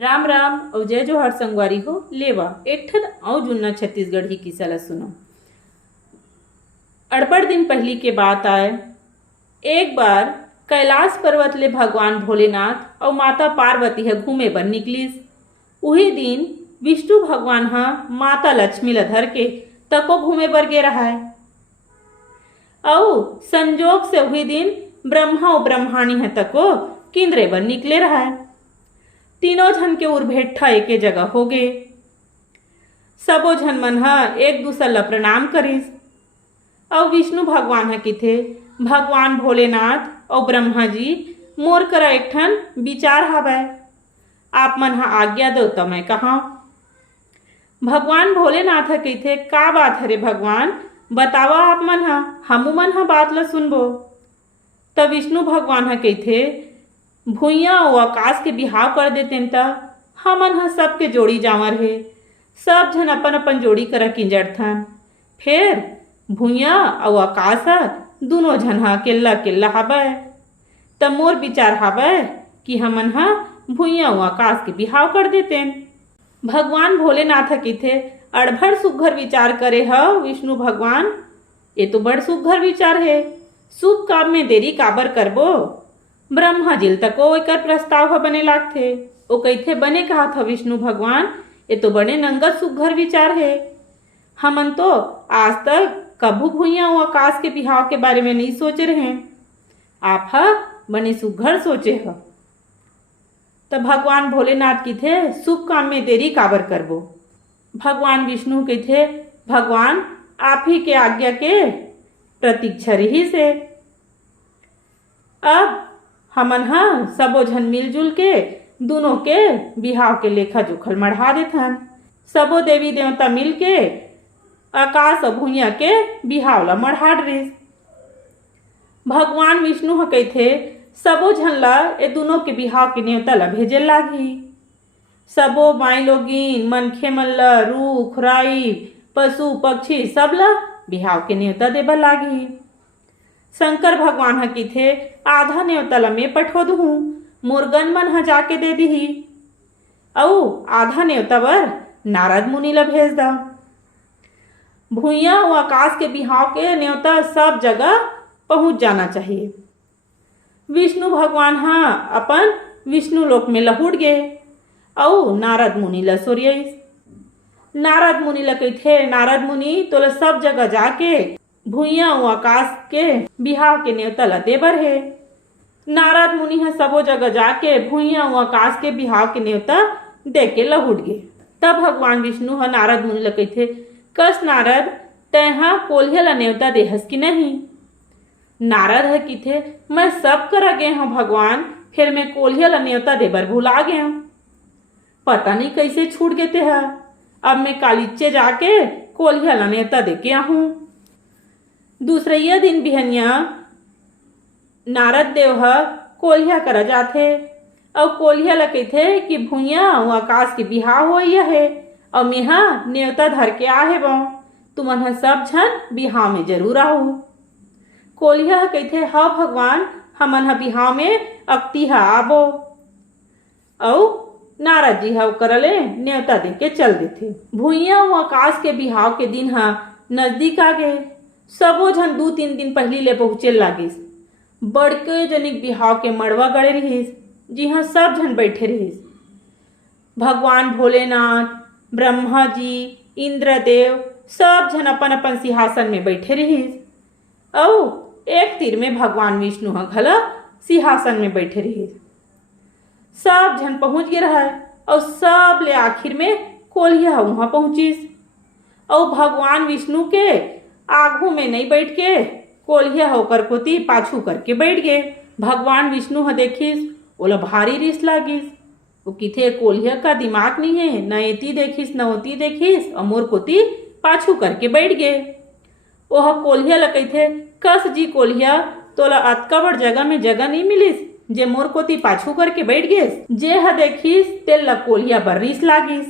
राम राम और जय जोहार संगवारी हो। लेवा एक ठन और जुन्ना छत्तीसगढ़ी किस्सा ला सुनो। अड़बड़ दिन पहली के बात आए। एक बार कैलाश पर्वत ले भगवान भोलेनाथ और माता पार्वती ह घूमे बर निकलिस। उही दिन विष्णु भगवान ह माता लक्ष्मी ला धर के तको घूमे बर गे रहा है। और संजोग से उही दिन ब्रह्मा और ब्रह्माणी ह तको किंदरे बर निकले रहा है। तीनों झन के उर भेंठा एके जगह हो गए। सबो झन मन ह एक दूसर ला प्रणाम करिस। और विष्णु भगवान ह किथे भगवान भोलेनाथ और ब्रह्मा जी मोर करा एक ठन विचार हवय, आप मन ह आज्ञा दो तो मैं कहा। भगवान भोलेनाथ ह कहिथे का बात हरे भगवान, बतावा आप मन ह, हमू मन ह बात ला सुनबो। तब विष्णु भगवान ह कहिथे भुइयां और आकाश के बिहाव कर देतेन त हमन ह सबके जोड़ी जावर हे। सब झन अपन अपन जोड़ी करा किंजरथन। फिर भुइयां और आकाश ह दोनों झन ह केल्ला केल्ला हवय। तब मोर विचार हवय कि हमन ह भुइयां और आकाश के बिहाव कर देतेन। भगवान भोलेनाथ कहिथे अड़भर सुघ्घर विचार करे ह विष्णु भगवान, ये तो बड़ सुघ्घर विचार है। शुभ काम में देरी काबर करबो। ब्रह्मा जी तको एकर प्रस्ताव ह बने लागथे। ओ कहिथे बने कहा था विष्णु भगवान, ये तो बड़े नंगा सुघ्घर विचार है। हमन तो आज तक कभू भुइयां और आकाश के बिहाव के बारे में नहीं सोचे रहे, आप ह बने सुघ्घर सोचे ह। तब भगवान भोलेनाथ कहिथे शुभ काम में देरी काबर करबो। भगवान विष्णु कहिथे भगवान आप ही के आज्ञा के प्रतीक्षा रही से। अब हमन ह सबो झन मिलजुल के दोनों के बिहाव के लेखा जोखल मढ़ा देथन। सबो देवी देवता मिल के आकाश और भुइयां के बिहाव ला मढ़ा डरिस। भगवान विष्णु ह कहिथे सबो झन ला ए दोनों के बिहाव के न्योता ला भेजे लागी। सबो माई लोगिन मनखे मन ला रूख राई पशु पक्षी सब ला बिहाव के न्योता देबर लागी। शंकर भगवान ह कहिथे आधा न्योता ला मैं पठो दूँ, मुर्गन मन ह जाके दे दिही। अउ आधा न्योता बर नारद मुनि ला भेज दा। भुइयां और आकाश के बिहाव के न्योता सब जगह पहुंच जाना चाहिए। विष्णु भगवान ह अपन विष्णु लोक में लहुट गए और नारद मुनि ला सोरियइस। नारद मुनि ला कहिथे नारद मुनि तोला सब जगह जाके भुइयां और आकाश के बिहाव के न्योता ला देबर है। नारद मुनि ह सबो जगह जाके भुइयां और आकाश के बिहाव के न्योता दे के लहुट गए। तब भगवान विष्णु ह नारद मुनि ला कहिथे कस नारद तैहा कोल्हिया ला न्योता देहस कि नहीं। नारद ह कहिथे मैं सब करा गे हूँ भगवान, फिर मैं कोल्हिया ला न्योता देबर भुला गया। पता नहीं कैसे छूट गए थे है। अब मैं कालीचे जाके कोल्हिया ला न्योता दे के आहूँ। दूसरे दिन बिहनिया नारद देव ह कोल्हिया करा जाथे और कोल्हिया ला कहिथे कि भुइयां और आकाश के बिहाव होइया है और मेहा न्योता धर के आहे बो, तुमन ह सब झन बिहाव में जरूर आहू। कोल्हिया कहिथे हाँ भगवान हमन ह बिहाव में अक्ति ह आबो। और नारद जी ह ओकरा ले न्योता दे के चल देथे। भुइयां और आकाश के बिहाव के दिन ह नजदीक आ गए। सबो झन 2-3 दिन पहली ले पहुंचे लागिस। बड़के जनिक बिहाव के मड़वा गड़े रहिस, जिहा सब झन बैठे रहिस। भगवान भोलेनाथ ब्रह्मा जी इंद्रदेव सब झन अपन अपन सिंहासन में बैठे रहिस। और एक तीर में भगवान विष्णु ह घला सिंहासन में बैठे रहिस। सब झन पहुंच गए रहा और सब ले आखिर में कोल्हिया वहां पहुंचिस। और भगवान विष्णु के आगू में नहीं बैठ के कोल्हिया होकर कोती पाछू करके बैठ गए। भगवान विष्णु ह देखिस ओला भारी रिस लागिस। वो किथे कोल्हिया का दिमाग नहीं है, न एती देखिस न ओती देखिस और मोर कोती पाछू करके बैठ गए। ओह कोल्हिया ला कहिथे कस जी कोल्हिया तोला अतका बड़ जगह में जगह नहीं मिलिस जे मोर कोती पाछू करके बैठ गेस। जे ह देखिस तेल ला कोल्हिया बर रिस लागिस।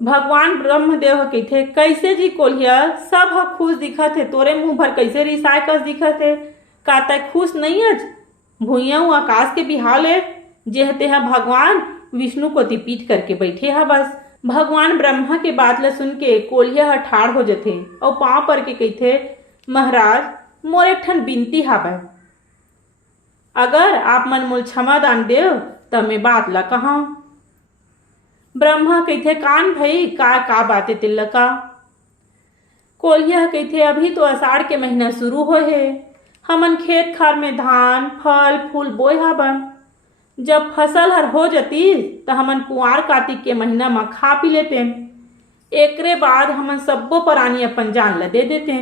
भगवान ब्रह्मदेव ह कहिथे कैसे जी कोल्हिया सब ह खुश दिखत है, तोरे मुंह भर कैसे रिसाए कस दिखत है। का तै खुश नहीं हज भुइयां आकाश के बिहाव ले जे तेहा भगवान विष्णु को पीट करके बैठे हा बस। भगवान ब्रह्मा के बात ला सुन के कोल्हिया ह ठाड़ हो जथे और पांव पर के कहिथे, महाराज मोर एक ठन बिनती हावय, अगर आप मन मोल क्षमा दान देव तब मैं बात ला कहा। ब्रह्मा कहिथे, कान भाई का बातें तिल्ला का। कोल्हिया कहिथे, अभी तो आषाढ़ के महीना शुरू होए हे, हमन खेत खार में धान फल फूल बोए हावन। जब फसल हर हो जती त हमन कुंवार कार्तिक के महीना में खा पी लेते, एकरे बाद हमन सब्बो प्राणी अपन जान ला दे देते।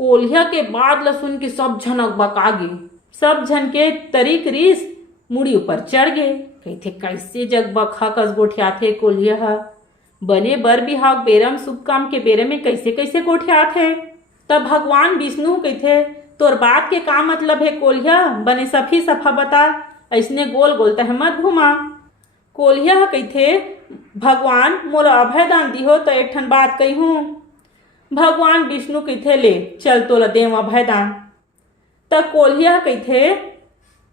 कोल्हिया के बात ला सुन के सब झन अकबका गे, सब झन के तरीक रीस मुड़ी ऊपर चढ़ गए। कहिथे, कैसे जगबखा कस गोठियाथे कोल्हिया ह, बने बर बिहाव बेरम शुभ काम के बेरे में कैसे कैसे गोठियाथे। तब भगवान विष्णु कहिथे, तोर बात के का मतलब है कोल्हिया, बने सफी सफा बता, ऐसने गोल गोल तह मत घुमा। कोल्हिया कहिथे, भगवान मोला अभय दान दिहो तो एक ठन बात कही। भगवान विष्णु कहिथे, ले चल तोला देव अभय दान। तब कोल्हिया कहिथे,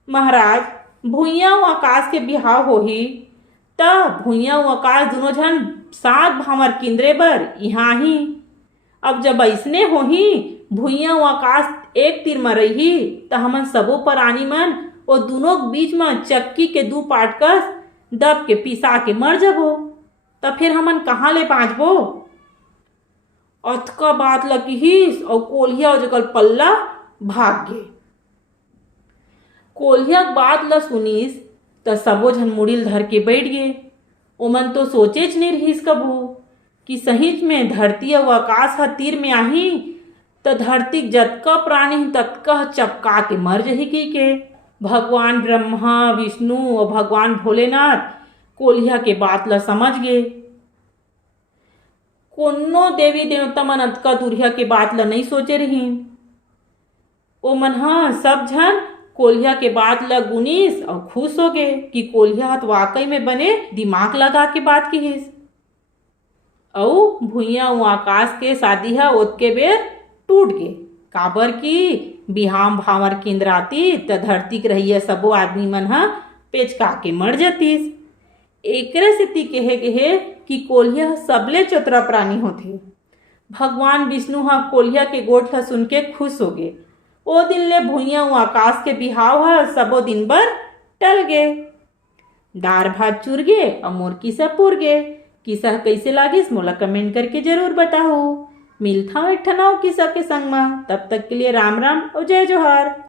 महाराज भुइयां अउ आकाश के बिहाव होही तब भुइयां अउ आकाश दोनों झन साथ भावर किंदरे बर यहाँ ही। अब जब ऐसने होही भुइयां अउ आकाश एक तीर में रही त हमन सबो प्राणी मन ओ दोनों बीच में चक्की के दू पाट कस दब के पिसा के मर जबो, तब फिर हमन कहाँ ले बाँचबो। अतका बात लगिहिस और कोल्हिया ओ जगल पल्ला भाग गे। कोल्हिया बात ला सुनिस त सबो झन मुड़िल धर के बैठ गए। ओमन तो सोचेच नहीं रहिस कभू कि सहीच में धरती और आकाश ह तीर में आही त धरती जतका प्राणी ततका चपका के मर जही की के। भगवान ब्रह्मा विष्णु और भगवान भोलेनाथ कोल्हिया के बात ला समझ गए। कोनो देवी देवता मन अतका दुरिया के बात ला नहीं सोचे रहीन। ओ मन हाँ सब झन कोल्हिया के बात ला गुनीस और खुश हो गए कि कोल्हिया तो वाकई में बने दिमाग लगा के बात किहिस। औ भुइयां अउ आकाश के शादी ह ओतके बेर टूट गे, काबर की बिहाम भावर केंद्राती त धरती के रहिया सबो आदमी मन ह पेचका के मर जतिस। एकरे सेती कहे गे कि कोल्हिया सबले चतुरा प्राणी होथे। भगवान विष्णु ह कोल्हिया के गोठ ला सुन के खुश हो गए। ओ दिन ले भुइयां अउ आकाश के बिहाव ह सबो दिन बर टल गे। दार भात चुर गे और मोर किस्सा पुर गे। किस्सा कैसे लागिस मोला कमेंट करके जरूर बताओ। मिलता हूँ एक ठन अउ किस्सा के संग में, तब तक के लिए राम राम और जय जोहार।